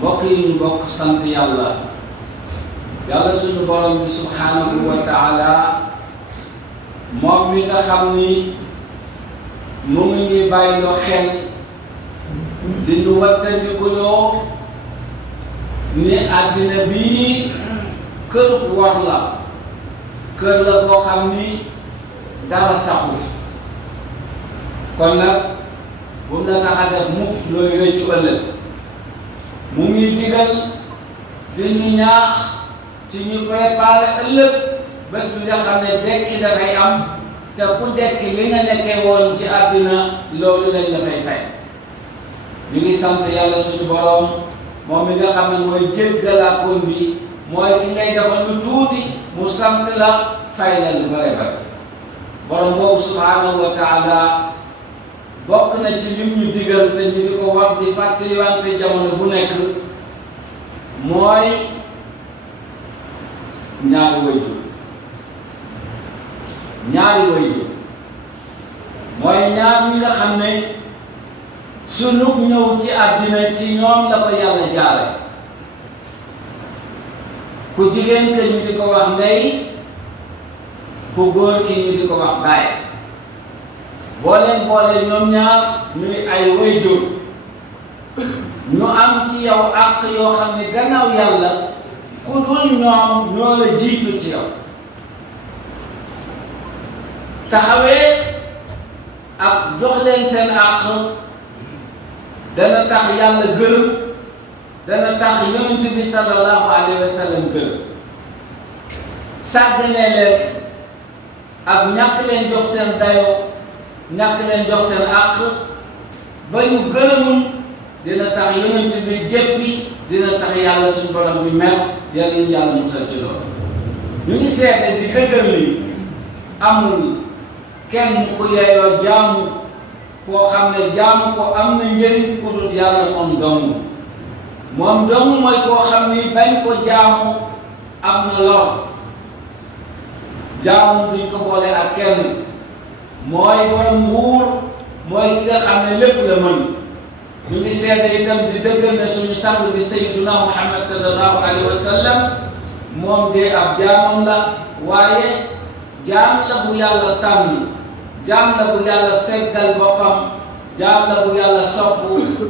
mbokk yi ñu bokk sant yàlla suñu borom bi subhanahu wa taala moom mi nga xam ni mu ngi ñuy bàyyiloo xel di ñu wattandikuloo ni àddina bii kër war la kër la boo xam ni dara saxu kon nag bu mu la tax a def mukk looy rëccu ëllëg mu ngi digal di ñu ñaax ci ñu préparer ëllëg bés bi nga xam ne dekki dafay am te ku dekki li nga nekkee woon ci àddina loolu lañ la fay fay ñu ngi sant yàlla suñu borom moom mi nga xam ne mooy jéggalaakoon bi mooy ki ngay defal lu tuuti mu sant la fay la lu bare bare borom boobu subhanahu wa taala bokk na ci lim ñu digal te ñu di ko war di fàttaliwante jamono bu nekk mooy ñaari wayjur mooy ñaar ñi nga xam ne sunu ñëw ci àddina ci ñoom la ko yàlla jaare ku jigéen ka ñu di ko wax ndey ku góor ki ñu di ko wax baay boole ñoom ñaar ñuy ay wayjur ñu am ci yow àq yoo xam ne gannaaw yàlla ku dul ñoom ñoo la jiitu ci yow taxawee ak jox leen seen àq dana tax yàlla gërëm dana tax yonent bi sallallahu alayhi wa sallam gërëm sàgganee leen ak ñàkk leen jox seen dayoo ñàkk leen jox seen àq ba ñu gërëmul dina tax yonent bi jéppi dina tax yàlla suñu borom bi mer yàlla ñu yàlla musal ci loolu ñu ngi seete di dëggal li amul kenn ku yeeyoo jaamu koo xam ne jaamu ko am na njëriñ ku dul yàlla moom dong mooy koo xam ni bañ ko jaamu am na lor jaamu duñ ko boole ak kenn mooy borom nguur mooy ki nga xam ne lépp la mën ñu ngi seede itam di dëggal ne suñu sang bi sayyiduna Muhammad sallallahu alayhi wa sallam moom de ab jaamam la waaye jaam la bu yàlla tànn jaam la bu yàlla seggal boppam jaam la bu yàlla sopp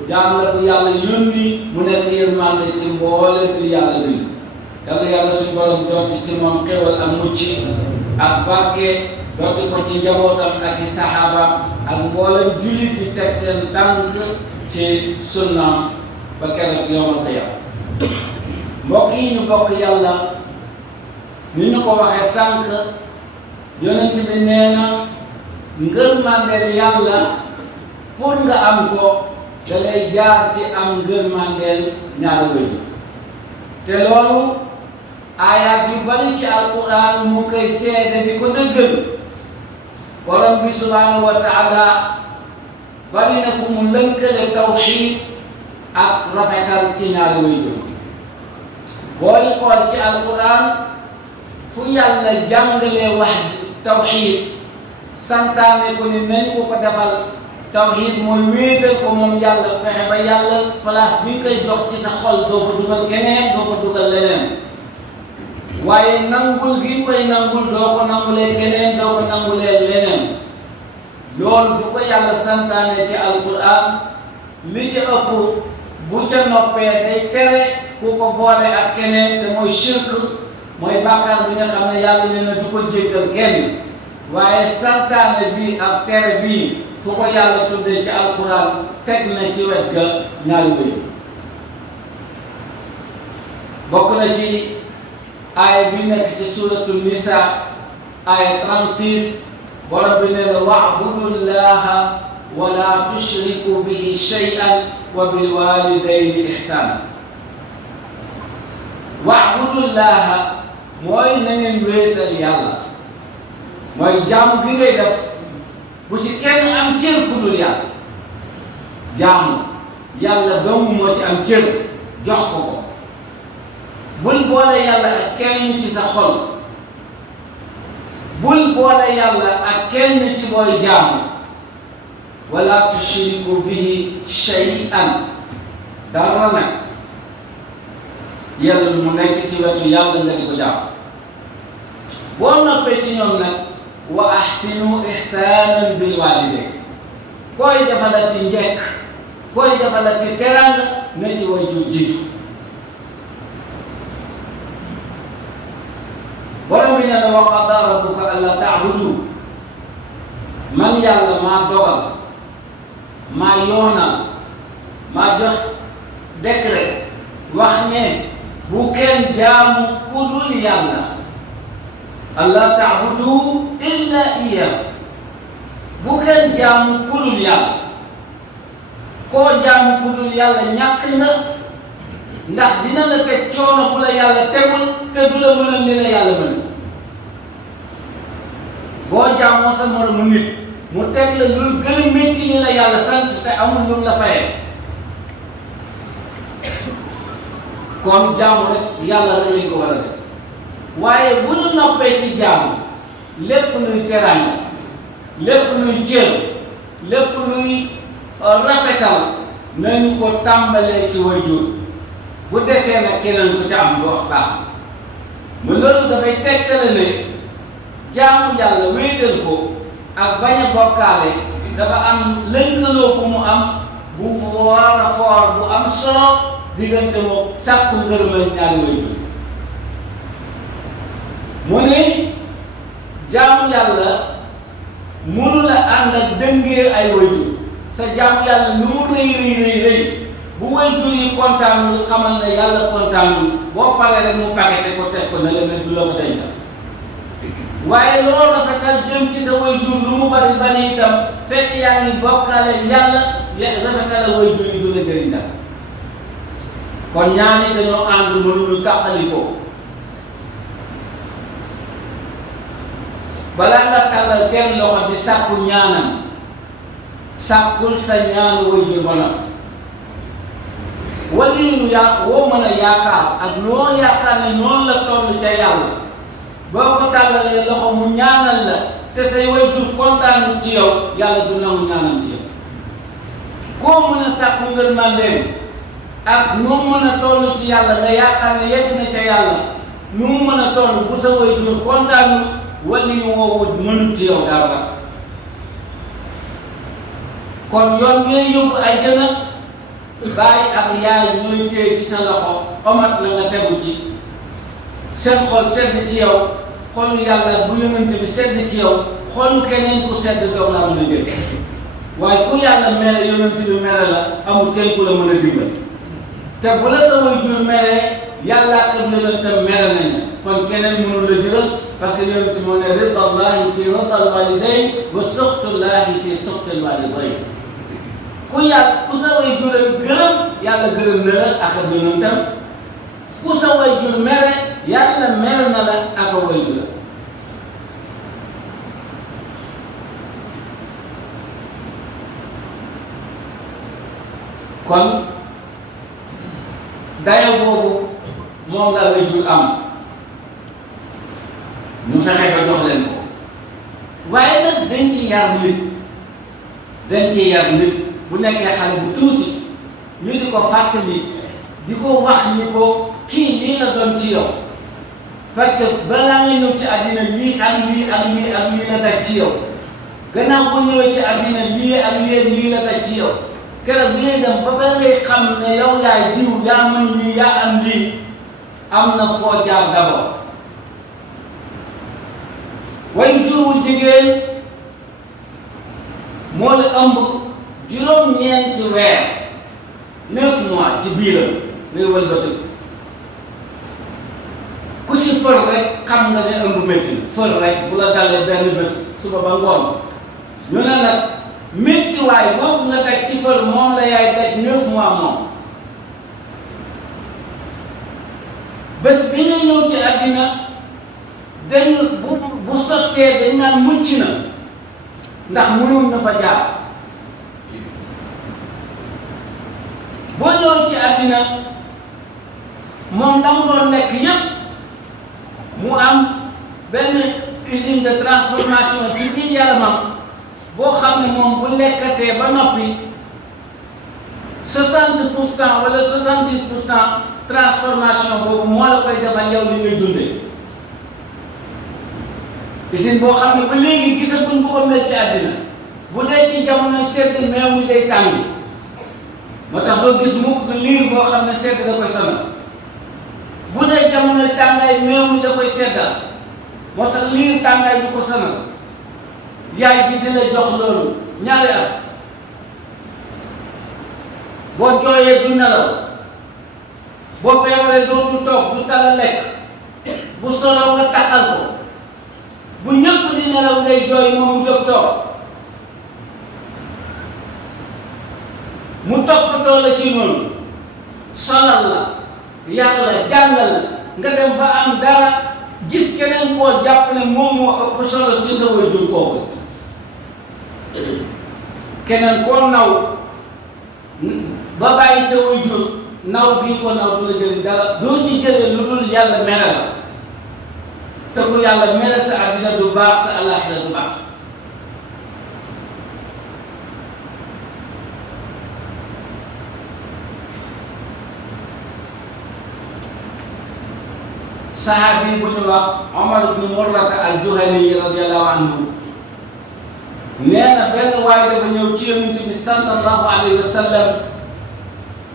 jaam la bu yàlla yónni mu nekk yërmande ci mboolem li yàlla bi yàlla suñu borom dooti ci moom xéwal ak mucc ak barke dooti ko ci njabootam ak i saxaabaam ak mboolem jullit yi teg seen tànk ci sunnaam ba keroog yawmal qiyaama mbokk yi ñu bokk yàlla ni ñu ko waxee sànq yonent bi nee na ngërmandeel yàlla pour nga am ko da ngay jaar ci am ngërmandeel ñaari wayjur te loolu aayaat yu bari ci alquran mu koy seede di ko dëggal borom bi subhanahu wa taala bari na fu mu lënkale tawxiid ak rafetal ci ñaari wayjur booy xool ci alquran fu yàlla jàngalee wax tawxiid santaane ko ni nañ ko defal tawxiid mooy wéetal ko moom yàlla fexe ba yàlla place bi nga koy jox ci sa xol doo fa dugal keneen doo fa dugal leneen waaye nangul gi koy nangul doo ko nangulee keneen doo ko nangulee leneen loolu fu ko yàlla santaane ci alquran li ca ëpp bu ca noppee day tere ku ko boole ak keneen te mooy shirk mooy bàkkaar bi nga xam ne yàlla nee na du ko jéggal kenn waaye santaane bii ak tere bii fu ko yàlla tuddee ci alquran teg na ci wet ga ñaari wayjur bokk na ci aaya bi nekk ci suratul nisa aaya 36 borom bi nee na wa'budu llaha wala tushriku bihi shay'an wa bil walidayni ihsana wa'budu llaha mooy na ngeen wéetal yàlla mooy jaamu bi ngay def bu ci kenn am cër ku dul yàlla jaamu yàlla dong moo ci am cër jox ko bul boole yàlla ak kenn ci sa xol bul boole yàlla ak kenn ci booy jaamu wala tushriku bihi shay'an dara nag yàlla mu nekk ci wetu yàlla nga di ko jàmm boo noppee ci ñoom nag wa ahsinu ihsaanan bil waalidayn koy defalati njekk koy defalati teraanga na ci waajur jiitu borom bi nee na wa qadaa rabbuka allaa ta'budu man yàlla maa dogal maa yoonal maa jox décret wax ne bu kenn jaamu ku dul yàlla allaa ta'budu illa iyyaahu bu kenn jaamu ku dul yàlla koo jaamu ku dul yàlla ñàkk nga ndax dina la teg coono bu la yàlla tegul te du la mën a li la yàlla mën boo jaamoo sa moromu nit mu teg la lu gën a métti li la yàlla sant te amul lu la fayee kon jaamu rek yàlla rek lañ ko war a def waaye bu ñu noppee ci jaamu lépp luy teraanga lépp luy cër lépp luy rafetal nañu ko tàmbalee ci waajur bu desee nag keneen ku ca am du wax baax mu loolu dafay tegtale ne jaamu yàlla wéetal ko ak bañ a bokkaale dafa am lënkaloo bu mu am bu war a foor bu am solo diggante moom sàkku ngërëmal ñaari waajur mu ne jaamu yàlla mënu la ànd ak dëngee ay waajur sa jaamu yàlla lu mu rëy bu waajur yi kontaanul xamal ne yàlla kontaanul boo paree rek mu paqueté ko teg ko na la ne du la ko denc waaye loolu rafetal jëm ci sa waajur lu mu bari bari itam fekk yaa ngi bokkaale yàlla rafetal waajur yi du la jëriñ dara kon ñaari dañoo ànd mënuñu tàqalikoo balaa nga tàllal kenn loxo di sàkku ñaanam sàkkul sa ñaanu waajur ba nag waliyu yaa woo mën a yaakaar ak loo yaakaar ne noonu la toll ca yàlla boo ko tàllalee loxo mu ñaanal la te say waajur kontaanul ci yow yàlla du nangu ñaanal ci yow koo mën a sàkku ngërmandeem ak nu mu mën a toll ci yàlla nga yaakaar ne yegg na ca yàlla nu mu mën a toll bu sa waajur kontaanul waliyu woowu mënul ci yow dara kon yoon ñooy yóbbu ay jëna bàyyi ak yaay ñooy téye ci sa loxo omat la nga tegu ci seen xol sedd ci yow xolu yàlla bu yonent bi sedd ci yow xolu keneen ku sedd doog la mën a jël waaye ku yàlla mere yonent bi mere la amul kenn ku la mën a dimbal te bu la sa waajur mere yàlla ak yonentam mere nañ kon keneen mënul la jëral parce que yonent moo ne ridallahi fi ridal walidayn wa suxtullahi fi suxtil walidayn ku sa waajur gërëm yàlla gërëm na la ak yonentam ku sa waajur mere yàlla mere na la ak waajur kon dayo boobu moom la waajur am ñu fexe ba jox leen ko waaye nag dañ ci yar nit bu nekkee xale bu tuuti ñu di ko fàttali di ko wax ni ko kii lii la doon ci yow parce que balaa nga ñëw ci àddina lii ak lii ak lii ak lii la daj ci yow gannaaw bu ñëwee ci àddina lii ak lii la daj ci yow keroog bi ngay dem ba ba ngay xam ne yow yaay diw yaa mën lii yaa am lii am na foo jaar d'abord way juru jigéen moo la ëmb juróom-ñeenti weer 9 mois ci biiram ngay wëlbati ku ci fër rek xam nga ne ëmb métti fër rek bu la dalee benn bés suba ba ngoon ñu ne nag méttiwaay boobu nga daj ci fër moom la yaay daj 9 mois moom bés bi nga ñëw ci àddina dañu bu sottee dañ naan mucc na ndax mënoon na fa jaar boo ñëw ci àddina moom la mu doon lekk yépp mu am benn usine de transformation ci biir yaramam boo xam ne moom bu lekkatee ba noppi 60% wala 70% transformation boobu moo la koy defal yow li ngay dundee. usine boo xam ne ba léegi gisaguñ bu ko mel ci àddina bu dee ci jamono sedd meew mi day tàng moo tax doo gis mukk liir boo xam ne sedd da koy sonal bu dee jamono tàngaay meew mi da koy seddal moo tax liir tàngaay du ko sonal yaay ji dina jox loolu ñaari at boo jooyee du nelaw boo feebaree dootul toog du tala lekk bu solo nga taxal ko bu ñëpp di nelaw ngay jooy moom mu jóg toog mu toppatoo la ci noonu solal la yàlla jàngal nga dem ba am dara gis keneen koo jàpp ne moom moo ëpp solo ci sa waajur kooku keneen koo naw ba bàyyi sa waajur naw bii ko naw du la jëli dara doo ci jëlee lu dul yàlla mere la te ku yàlla mere sa àddina du baax sa àllaaxira du baax. saxaabi bu ñu wax Omar ibn Murrata al-Juhani radiyallahu anhu nee na benn waay dafa ñëw ci Yonent bi sallallahu alayhi wa sallam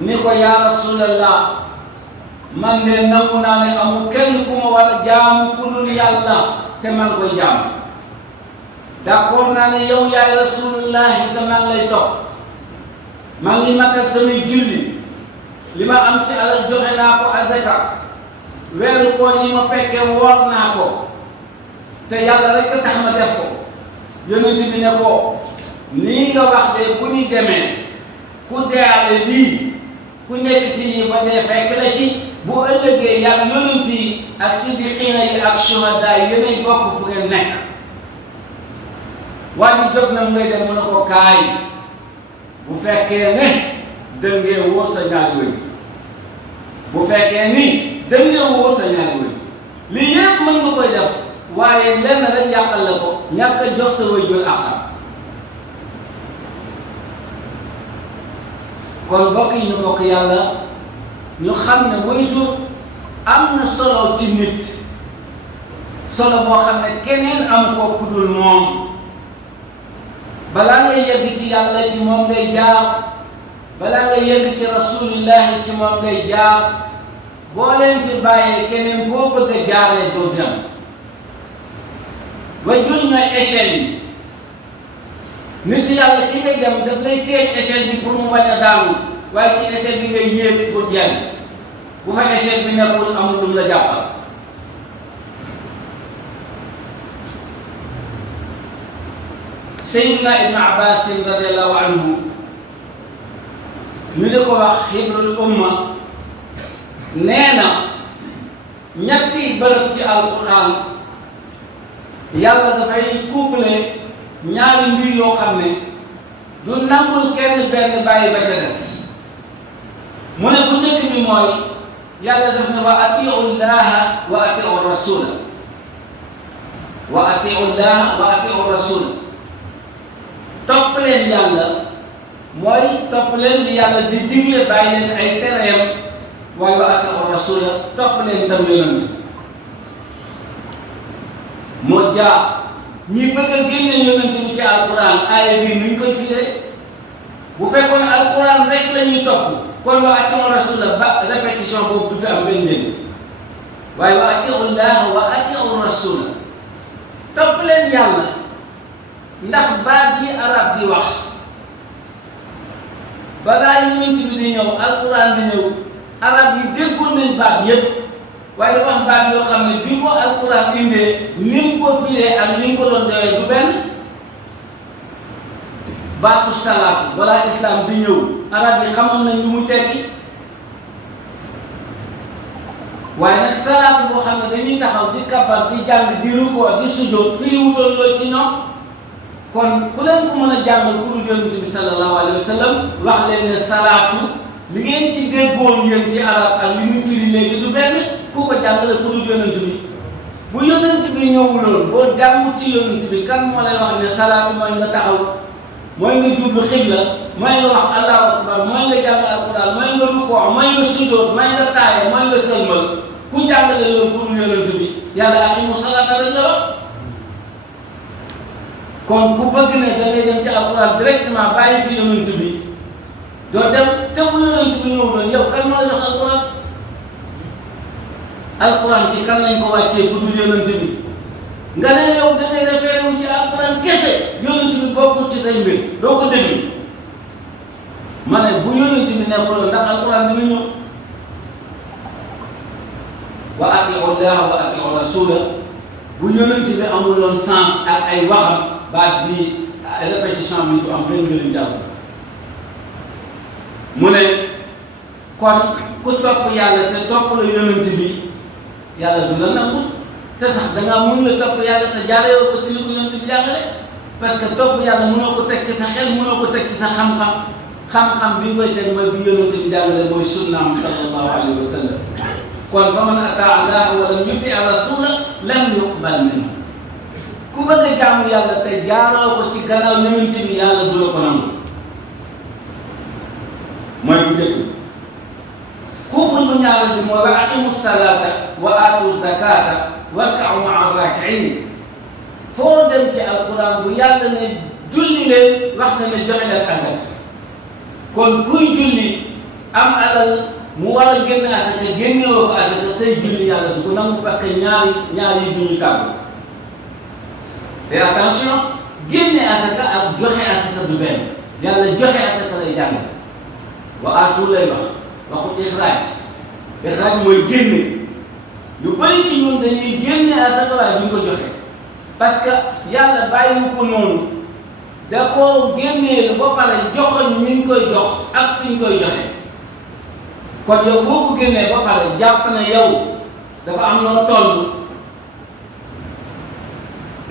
ni ko yaa rasulallah man de nangu naa ne amul kenn ku ma war a jaamu ku dul yàlla te maa ngi koy jaamu d'accord naa ne yow yaay rasulullahi te maa ngi lay topp maa ngi matal samay julli li ma am ci alal joxe naa ko azaka weeru koor yi ma fekkee woor naa ko te yàlla rek a tax ma def ko Yonent bi ne ko nii nga wax de bu ñu demee ku deeale lii ku nekk ci ñi ba dee fekk la ci bu ëllëgee yàlla yonent yi ak siddiqiina yi ak shuhadaa yi yéenay bokk fu ngeen nekk waa ji jóg na mu ngay dem mu ne ko kaay bu fekkee ne dëngee wóor sa ñaari wéy bu fekkee ni dëngee wóor sa ñaari wéy lii yëpp mën nga koy def waaye lenn rek yàqal la ko ñàkk a jox sa waajur àqam kon mbokk yi ñu bokk yàlla ñu xam ne waajur am na solo ci nit solo boo xam ne keneen am ko ku dul moom balaa ngay yegg ci yàlla ci moom ngay jaar balaa ngay yegg ci rasulillahi ci moom ngay jaar boo leen fi bàyyee keneen boo bëgg a jaaree doo dem waajur ñooy échelle yi nit yàlla ki ngay dem daf lay teel échelle bi pour mu bañ a daanu waaye ci échelle bi ngay yéeg pour jàng bu fa échelle bi nekkul amul lu mu la jàppal Seydina Ibn Abbas radiyallahu anhu ñu di ko wax hibrul umma nee na ñetti bërëb ci alquran yàlla dafay couplé ñaari mbir yoo xam ne du nangul kenn benn bàyyi ba ca des mu ne bu njëkk bi mooy yàlla def ne wa atiu llaha wa atiu rasula wa atiu llaha wa atiu rasula topp leen yàlla mooy topp leen li yàlla di digle bàyyi leen ay tereem waaye wa atiu rasula topp leen tam yonent moo jaa ñi bëgg a génne yonent bi ci alquran aaya bi nuñ koy firee bu fekkoon alquran rek la ñuy topp kon wa atiu rasula ba répétition boobu du fi am benn njëriñ waaye wa atiu llaha wa atiu rasula topp leen yàlla ndax baat yi arab di wax balaa yonent bi di ñëw alquran di ñëw arab yi déggoon nañ baat yépp waaye dafa am baat yoo xam ne bi ko alquran indee ni mu ko firee ak ni mu ko doon dewee du benn baatu salaatu balaa islam di ñëw arab yi xamoon nañ lu mu tekki waaye nag salaatu boo xam ne dañuy taxaw di kabar di jàng di rukkoo di sujjóot firi wutoon loolu ci ñoom kon ku leen ko mën a jàngal ku dul yonent bi sallallahu alayhi wa sallam wax leen ne salaatu li ngeen ci déggoon yéen ci arab ak li ñu firi léegi du benn ku ko jàngale ku dul yonent bi bu yonent bi ñëwuloon boo jàngu ci yonent bi kan moo lay wax ne salaatu mooy nga taxaw mooy nga jublu xibla mooy nga wax allahu akbar mooy nga jàng alquran mooy nga rukoo mooy nga sujjóot mooy nga taaya mooy nga sëlmal ku jàngale loolu pour yonent bi yàlla aqimu salaata rek la wax. kon ku bëgg ne da ngay dem ci alquran directement bàyyi fi yonent bi doo dem te bu yonent bi ñëw doon yow kan moo jox alquran. alquran ci kan lañ ko wàccee ku dul yonent bi nga ne yow da ngay defee ci alquran kese yonent bi bokkul ci say mbir doo ko déglu ma ne bu yonent bi nekkul ndax alquran bi ñu ñëw wa atiu llaha wa atiu rasula bu yonent bi amuloon sens ak ay waxam baat bi répétition bi du am benn njëriñ jàll mu ne kon ku topp yàlla te topp la yonent bi yàlla du la nangu te sax dangaa mun la topp yàlla te jaaree ko ci li ko yonent bi jàngale parce que topp yàlla mënoo ko teg ci sa xel mënoo ko teg ci sa xam-xam bi nga koy teg mooy bi yonent bi jàngale mooy sunnaam sallallahu alayhi wa sallam kon fa man ataa allaha wa lam yuti rasula lam yuqbal minhu ku bëgg a jaamu yàlla te jaaroo ko ci gannaaw yonent bi yàlla du la ko nangu mooy bu njëkk couple bu ñaareel bi mooy wa aqimu salaata wa aatu zakata warka'u ma'a raaki'iin foo dem ci alquran bu yàlla ne julli leen wax na ne joxe leen asaka kon kuy julli am alal mu war a génne asaka génnewoo ko asaka say julli yàlla du ko nangu parce que ñaari yi duñu kàggu et attention génne asaka ak joxe asaka du benn yàlla joxe asaka lay jàng wa aatu lay waxu ixraaj mooy génne lu bëri ci ñun dañuy génne asaka waaye duñ ko joxe parce que yàlla bàyyiwu ko noonu da koo génnee ba pare joxoñ ñu ngi koy jox ak fi ñu koy joxe kon yow boo ko génnee ba pare jàpp na yow dafa am noo toll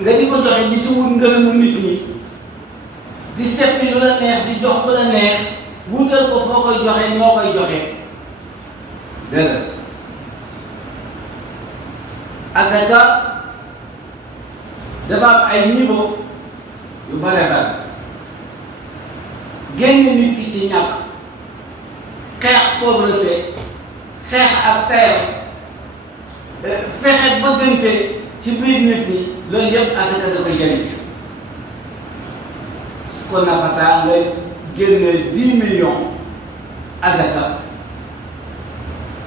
nga di ko joxe di ci wut ngërëmu nit ñi di seppi lu la neex di jox lu la neex wutal ko foo koy joxe moo koy joxe dégg nga asaka dafa am ay niveau yu bare bare génn nit ki ci ñàkk xeex pauvreté xeex ak tayal fexe bëggante ci biir nit ñi loolu yëpp asaka da koy jëriñ kon na fata nga génne 10 millions asaka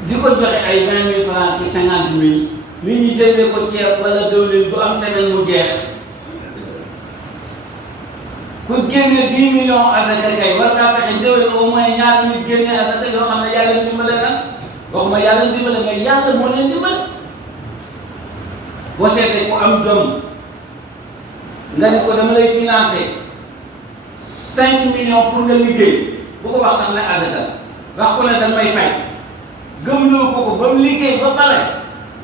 di ko joxe ay 20 000 francs ci 50 000 nit ñi jëndee ko ceeb wala diwlin bu am semaine mu jeex ku génne 10 millions asaka kay war ngaa fexe déwén au moins ñaari nit génne asaka yoo xam ne yàlla dimbale na waxuma yàlla dimbale mais yàlla moo leen dimbale boo seetee ku am jom nga ni ko dama lay financer 5 millions pour nga liggéey bu ko wax sax ne asaka wax ko ne damay fay gëmloo ko ba mu liggéey ba pare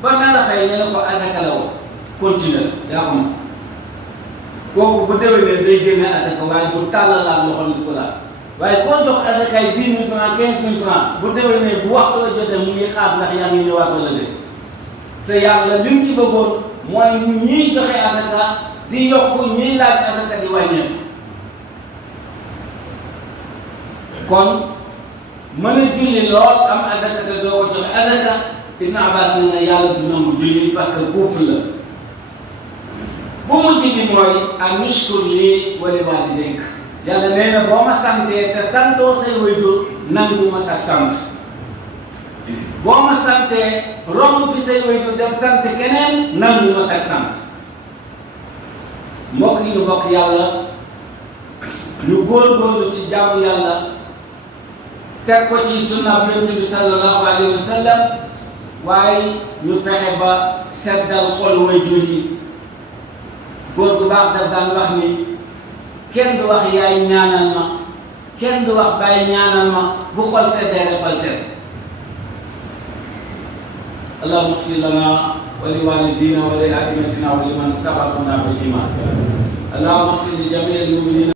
ba na la fay ñu ne ko asaka la woo continuer yaa xam kooku bu déwénee day génne asaka waaye bu tàllalaat loxo nit ko laal waaye koo jox asakaay 10 000 francs 15 000 francs bu déwénee bu waxtu la jotee mu ngi xaar ndax yaa ngi ñëwaat wala déet te yàlla li mu ci bëggoon mooy ñiy joxe asaka di yokk ñiy laaj asaka di wàññeeku kon mën a julli lool am asaka te doo ko joxe asaka Ibn Abbas ne na yàlla du nangu julli parce que couple la bu mujj bi mooy an nushkur lii wa li waalidayk yàlla nee na boo ma santee te santoo say waajur nangu ma sax sant boo ma santee romb fi say waajur dem sant keneen nangu ma sax sant mbokk yi ñu bokk yàlla ñu góorgóorlu ci jaamu yàlla teg ko ci sunna Yonent bi sallallahu alayhi wa sallam waaye ñu fexe ba seddal xol waajur yi góor gu baax daf daan wax ni kenn du wax yaay ñaanal ma kenn du wax bàyyi ñaanal ma bu xol seddee rek xol sedd allahumma ighfir lana wa li walidina wa li a'immatina wa liman sabaqana bil iman allahumma ighfir li jami'il mu'minina